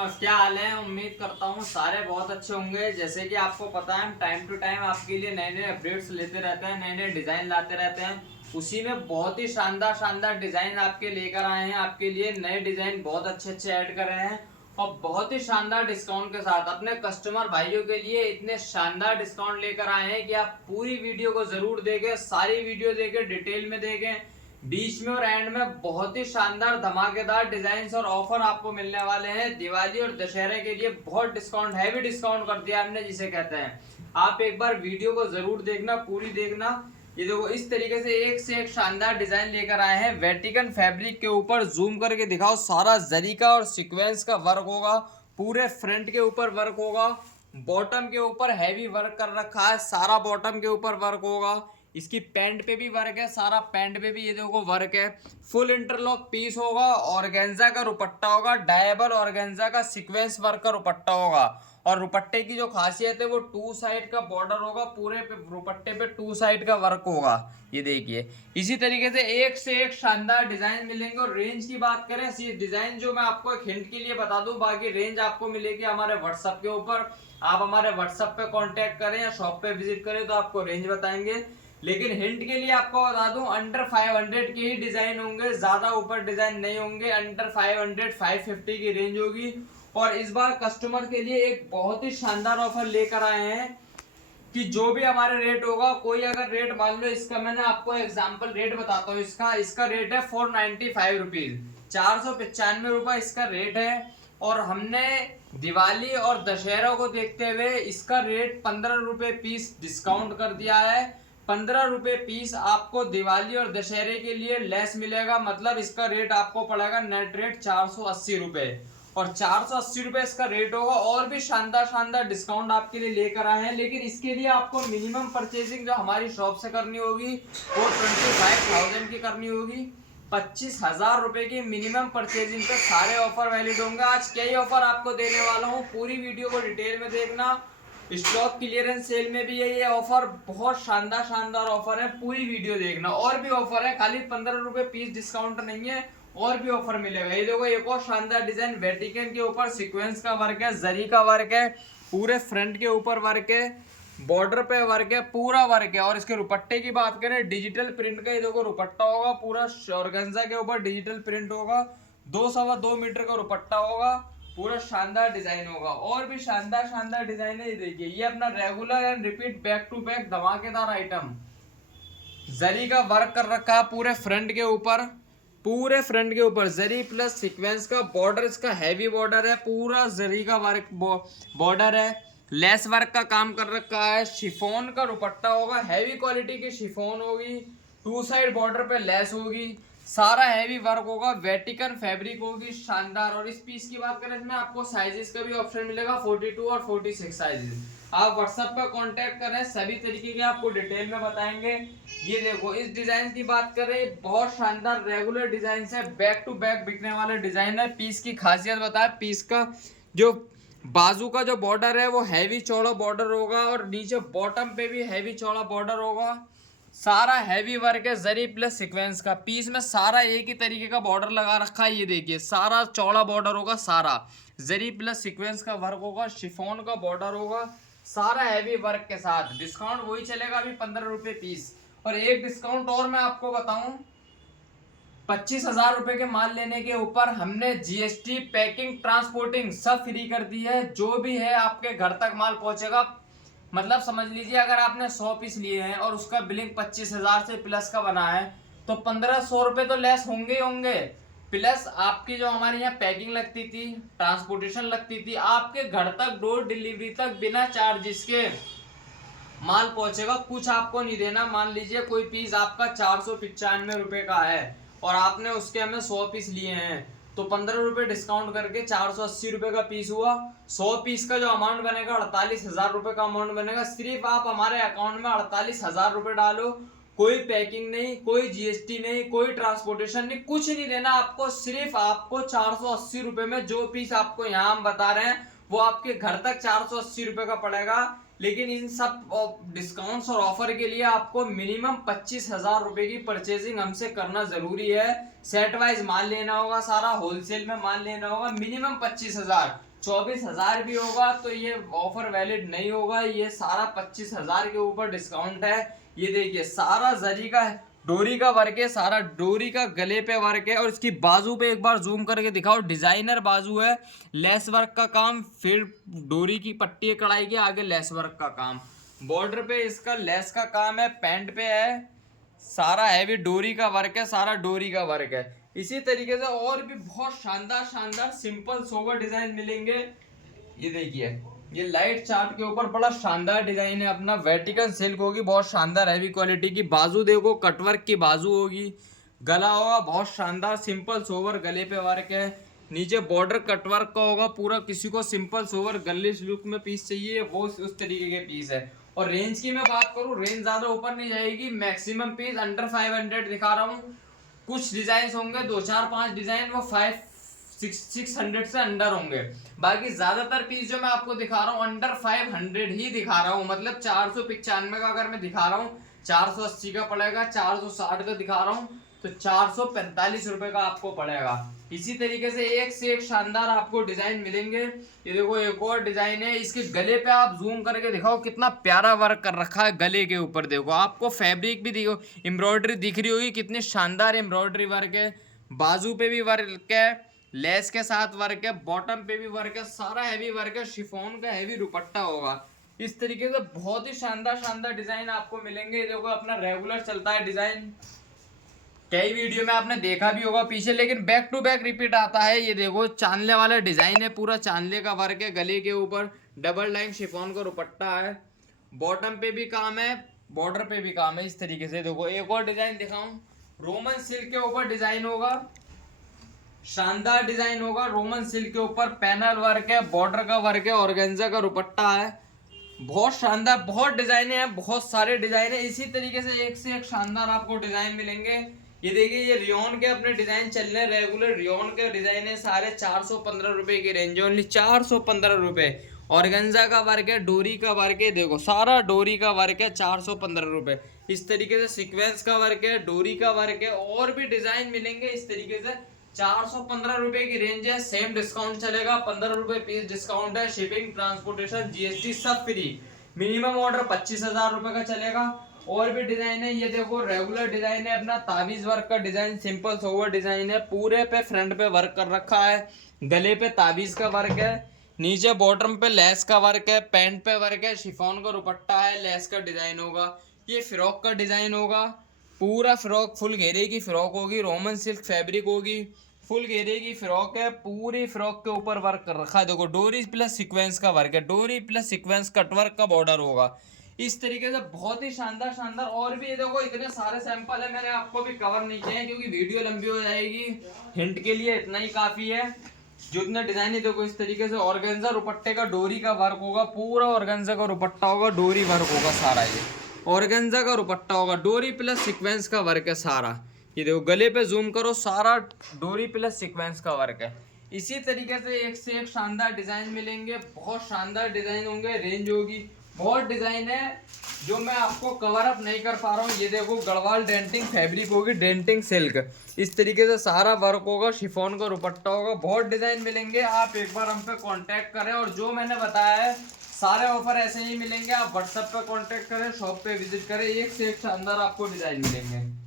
क्या हाल है। उम्मीद करता हूँ सारे बहुत अच्छे होंगे। जैसे कि आपको पता है हम टाइम टू टाइम आपके लिए नए नए अपडेट्स लेते रहते हैं, नए नए डिजाइन लाते रहते हैं। उसी में बहुत ही शानदार शानदार डिजाइन आपके लेकर आए हैं। आपके लिए नए डिजाइन बहुत अच्छे अच्छे ऐड कर रहे हैं और बहुत ही शानदार डिस्काउंट के साथ अपने कस्टमर भाइयों के लिए इतने शानदार डिस्काउंट लेकर आए हैं कि आप पूरी वीडियो को जरूर देखें, सारी वीडियो देखें, डिटेल में देखें। बीच में और एंड में बहुत ही शानदार धमाकेदार डिजाइन और ऑफर आपको मिलने वाले हैं। दिवाली और दशहरे के लिए बहुत डिस्काउंट, हैवी डिस्काउंट कर दिया हमने जिसे कहते हैं। आप एक बार वीडियो को जरूर देखना, पूरी देखना। ये देखो इस तरीके से एक शानदार डिजाइन लेकर आए हैं। वेटिकन फैब्रिक के ऊपर जूम करके दिखाओ, सारा जरी का और सीक्वेंस का वर्क होगा। पूरे फ्रंट के ऊपर वर्क होगा, बॉटम के ऊपर हैवी वर्क कर रखा है, सारा बॉटम के ऊपर वर्क होगा। इसकी पैंट पे भी वर्क है, सारा पैंट पे भी ये देखो वर्क है। फुल इंटरलॉक पीस होगा, ऑर्गेन्जा का दुपट्टा होगा, डायबल ऑर्गेन्जा का सीक्वेंस वर्क का दुपट्टा होगा। और दुपट्टे की जो खासियत है वो टू साइड का बॉर्डर होगा, पूरे पे दुपट्टे पे टू साइड का वर्क होगा। ये देखिए इसी तरीके से एक शानदार डिजाइन मिलेंगे। और रेंज की बात करें, डिजाइन जो मैं आपको एक हिंट के लिए बता दूं, बाकी रेंज आपको मिलेगी हमारे व्हाट्सएप के ऊपर। आप हमारे व्हाट्सएप पे कांटेक्ट करें या शॉप पे विजिट करें तो आपको रेंज बताएंगे। लेकिन हिंट के लिए आपको बता दूं, अंडर 500 के ही डिजाइन होंगे, ज्यादा ऊपर डिजाइन नहीं होंगे। अंडर 500 550 की रेंज होगी। और इस बार कस्टमर के लिए एक बहुत ही शानदार ऑफर लेकर आए हैं कि जो भी हमारे रेट होगा, कोई अगर रेट मान लो, इसका मैंने आपको एग्जांपल रेट बताता हूँ। इसका रेट है 495 रुपीज, 495 रुपए इसका रेट है। और हमने दिवाली और दशहरा को देखते हुए इसका रेट 15 रुपए पीस डिस्काउंट कर दिया है। 15 रुपए पीस आपको दिवाली और दशहरे के लिए लेस मिलेगा। मतलब इसका रेट आपको पड़ेगा नेट रेट 480 रुपए। और 480 रुपए इसका रेट होगा। और भी शानदार शानदार डिस्काउंट आपके लिए लेकर आए हैं। लेकिन इसके लिए आपको मिनिमम परचेजिंग जो हमारी शॉप से करनी होगी वो 25,000 की करनी होगी। 25,000 रुपए की मिनिमम परचेजिंग पे सारे ऑफर वैलिड होंगे। आज कई ऑफर आपको देने वाला हूँ, पूरी वीडियो को डिटेल में देखना। स्टॉक क्लियरेंस सेल में भी ये ऑफर बहुत शानदार शानदार ऑफर है, पूरी वीडियो देखना। और भी ऑफर है, खाली 15 रुपए पीस डिस्काउंट नहीं है, और भी ऑफर मिलेगा। ये देखो एक और शानदार डिजाइन, वेटिकन के ऊपर सीक्वेंस का वर्क है, जरी का वर्क है, पूरे फ्रंट के ऊपर वर्क है, बॉर्डर पे वर्क है, पूरा वर्क है। और इसके दुपट्टे की बात करें, डिजिटल प्रिंट का ये देखो दुपट्टा होगा, पूरा ऑर्गेन्जा के ऊपर डिजिटल प्रिंट होगा। 2 मीटर का दुपट्टा होगा, पूरा शानदार डिजाइन होगा। और भी शानदार शानदार डिजाइन है। ये देखिए ये अपना regular and repeat back to back धमाकेदार आइटम, जरी का वर्क कर रखा है पूरे फ्रंट के ऊपर। पूरे फ्रंट के ऊपर जरी प्लस सीक्वेंस का बॉर्डर, इसका हैवी बॉर्डर है, पूरा जरी का वर्क बॉर्डर है। लेस वर्क का काम कर रखा है, शिफॉन का दुपट्टा होगा, हैवी क्वालिटी की शिफॉन होगी, टू साइड बॉर्डर पे लेस होगी, सारा हैवी वर्क होगा, वेटिकन फैब्रिक होगी, शानदार। और इस पीस की बात करें इसमें आपको साइजेस का भी ऑप्शन मिलेगा, 42 और 46 साइजेस। आप व्हाट्सएप पर कांटेक्ट करें, सभी तरीके के आपको डिटेल में बताएंगे। ये देखो इस डिजाइन की बात करें, बहुत शानदार रेगुलर डिजाइन है, बैक टू बैक बिकने वाले डिजाइन है। पीस की खासियत बताए, पीस का जो बाजू का जो बॉर्डर है वो हैवी चौड़ा बॉर्डर होगा, और नीचे बॉटम पे भी हैवी चौड़ा बॉर्डर होगा। सारा हैवी वर्क है, जरी प्लस सीक्वेंस का। पीस में सारा एक ही तरीके का बॉर्डर लगा रखा है। ये देखिए सारा चौड़ा बॉर्डर होगा, सारा जरी प्लस सीक्वेंस का वर्क होगा, शिफॉन का बॉर्डर होगा, सारा हैवी वर्क के साथ। डिस्काउंट वही चलेगा अभी 15 रुपए पीस। और एक डिस्काउंट और मैं आपको बताऊं, 25,000 रुपए के माल लेने के ऊपर हमने जीएसटी, पैकिंग, ट्रांसपोर्टिंग सब फ्री कर दी है। जो भी है आपके घर तक माल पहुंचेगा। मतलब समझ लीजिए अगर आपने 100 पीस लिए हैं और उसका बिलिंग 25,000 से प्लस का बना है तो 1500 रुपए तो लेस होंगे ही होंगे। प्लस आपकी जो हमारे यहाँ पैकिंग लगती थी, ट्रांसपोर्टेशन लगती थी, आपके घर तक डोर डिलीवरी तक बिना चार्जेस के माल पहुंचेगा। कुछ आपको नहीं देना। मान लीजिए कोई पीस आपका 495 रुपए का है और आपने उसके हमें 100 पीस लिए हैं, तो 15 रुपए डिस्काउंट करके 480 रुपए का पीस हुआ। 100 पीस का जो अमाउंट बनेगा 48,000 रुपए का अमाउंट बनेगा। सिर्फ आप हमारे अकाउंट में 48,000 रुपए डालो, कोई पैकिंग नहीं, कोई जीएसटी नहीं, कोई ट्रांसपोर्टेशन नहीं, कुछ नहीं देना आपको। सिर्फ आपको 480 रुपए में जो पीस आपको यहाँ हम बता रहे हैं वो आपके घर तक 480 रुपए का पड़ेगा। लेकिन इन सब डिस्काउंट्स और ऑफर के लिए आपको मिनिमम 25,000 रुपए की परचेजिंग हमसे करना जरूरी है। सेट वाइज माल लेना होगा, सारा होलसेल में माल लेना होगा, मिनिमम 25,000। 24,000 भी होगा तो ये ऑफर वैलिड नहीं होगा। ये सारा 25,000 के ऊपर डिस्काउंट है। ये देखिए सारा जरी का डोरी का वर्क है, सारा डोरी का गले पे वर्क है। और इसकी बाजू पे एक बार जूम करके दिखाओ, डिजाइनर बाजू है, लेस वर्क का काम, फिर डोरी की पट्टी कढ़ाई के आगे लेस वर्क का काम, बॉर्डर पे इसका लेस का काम है, पैंट पे है, सारा हैवी डोरी का वर्क है, सारा डोरी का वर्क है। इसी तरीके से और भी बहुत शानदार शानदार सिंपल सोवर डिजाइन मिलेंगे। ये देखिए ये लाइट चार्ट के ऊपर बड़ा शानदार डिजाइन है अपना, वेटिकन सिल्क होगी, बहुत शानदार हैवी क्वालिटी की। बाजू देखो कटवर्क की बाजू होगी, गला होगा बहुत शानदार सिंपल सोवर गले पे वर्क है, नीचे बॉर्डर कटवर्क का होगा पूरा। किसी को सिंपल सोवर गर्लिश लुक में पीस चाहिए वो उस तरीके के पीस है। और रेंज की मैं बात करूँ, रेंज ज्यादा ऊपर नहीं जाएगी, मैक्सिमम पीस अंडर 500 दिखा रहा हूँ। कुछ डिजाइन होंगे 2-4-5 डिजाइन वो 500-600 से अंडर होंगे, बाकी ज्यादातर पीस जो मैं आपको दिखा रहा हूँ अंडर 500 ही दिखा रहा हूँ। मतलब 495 का अगर मैं दिखा रहा हूँ 480 का पड़ेगा, 460 का दिखा रहा हूँ तो 445 रुपए का आपको पड़ेगा। इसी तरीके से एक शानदार आपको डिजाइन मिलेंगे। ये देखो एक और डिजाइन है, इसके गले पे आप जूम करके दिखाओ कितना प्यारा वर्क कर रखा है गले के ऊपर। देखो आपको फैब्रिक भी देखो, एम्ब्रॉयडरी दिख रही होगी कितनी शानदार एम्ब्रॉयडरी वर्क है, बाजू पे भी वर्क है, लेस के साथ वर्क है, बॉटम पे भी वर्क है, सारा हैवी वर्क है, शिफॉन का हैवी दुपट्टा होगा। इस तरीके से बहुत ही शानदार शानदार डिजाइन आपको मिलेंगे। देखो अपना रेगुलर चलता है डिजाइन, कई वीडियो में आपने देखा भी होगा पीछे, लेकिन बैक टू बैक रिपीट आता है। ये देखो चांदले वाला डिजाइन है, पूरा चांदले का वर्क है, गले के ऊपर डबल लाइन शिफॉन का दुपट्टा है, बॉटम पे भी काम है, बॉर्डर पे भी काम है। इस तरीके से देखो एक और डिजाइन दिखाऊं, रोमन सिल्क के ऊपर डिजाइन होगा, शानदार डिजाइन होगा, रोमन सिल्क के ऊपर पैनल वर्क है, बॉर्डर का वर्क है, ऑर्गेन्जा का दुपट्टा है, बहुत शानदार, बहुत डिजाइने हैं, बहुत सारे डिजाइन है। इसी तरीके से एक शानदार आपको डिजाइन मिलेंगे। ये देखिए ये रियोन के अपने डिजाइन चल रहे हैं, रेगुलर रियोन के डिजाइन है, सारे 415 रुपए की रेंज, ओनली 415 रुपए। ऑर्गेन्जा का वर्क है, डोरी का वर्क है, देखो सारा डोरी का वर्क है, 415 रुपए। इस तरीके से सीक्वेंस का वर्क है, डोरी का वर्क है, और भी डिजाइन मिलेंगे। इस तरीके से 415 रुपए की रेंज है, सेम डिस्काउंट चलेगा, 15 रुपए पीस डिस्काउंट है, शिपिंग ट्रांसपोर्टेशन जीएसटी सब फ्री। मिनिमम ऑर्डर 25,000 रुपए का चलेगा। और भी डिजाइन है, ये देखो रेगुलर डिजाइन है अपना, ताबीज वर्क का डिजाइन, सिंपल सोवर डिजाइन है, पूरे पे फ्रंट पे वर्क कर रखा है, गले पे ताबीज का वर्क है, नीचे बॉटम पे लेस का वर्क है, पैंट पे वर्क है, शिफॉन का दुपट्टा है, लेस का डिजाइन होगा। ये फ्रॉक का डिजाइन होगा, पूरा फ्रॉक फुल घेरे की फ्रॉक होगी, रोमन सिल्क फैब्रिक होगी, फुल घेरे की फ्रॉक है, पूरी फ्रॉक के ऊपर वर्क कर रखा है। देखो डोरी प्लस सीक्वेंस का वर्क है, डोरी प्लस सीक्वेंस कटवर्क का बॉर्डर होगा। इस तरीके से बहुत ही शानदार शानदार। और भी ये देखो इतने सारे सैंपल है, मैंने आपको भी कवर नहीं किए हैं क्योंकि वीडियो लंबी हो जाएगी। हिंट के लिए इतना ही काफी है। जितने डिजाइन है देखो इस तरीके से, ऑर्गेन्जा दुपट्टे का डोरी का वर्क होगा, पूरा ऑर्गेन्जा का दुपट्टा होगा, डोरी वर्क होगा सारा, ये ऑर्गेन्जा का दुपट्टा होगा, डोरी प्लस सीक्वेंस का वर्क है सारा। ये देखो गले पे जूम करो, सारा डोरी प्लस सीक्वेंस का वर्क है। इसी तरीके से एक शानदार डिजाइन मिलेंगे, बहुत शानदार डिजाइन होंगे, रेंज होगी, बहुत डिजाइन है जो मैं आपको कवर अप नहीं कर पा रहा हूँ। ये देखो गढ़वाल डेंटिंग फैब्रिक होगी, डेंटिंग सिल्क, इस तरीके से सारा वर्क होगा, शिफॉन का दुपट्टा होगा, बहुत डिजाइन मिलेंगे। आप एक बार हम पे कांटेक्ट करें, और जो मैंने बताया है सारे ऑफर ऐसे ही मिलेंगे। आप व्हाट्सएप पे कांटेक्ट करें, शॉप पे विजिट करें, एक से एक शानदार आपको डिजाइन मिलेंगे।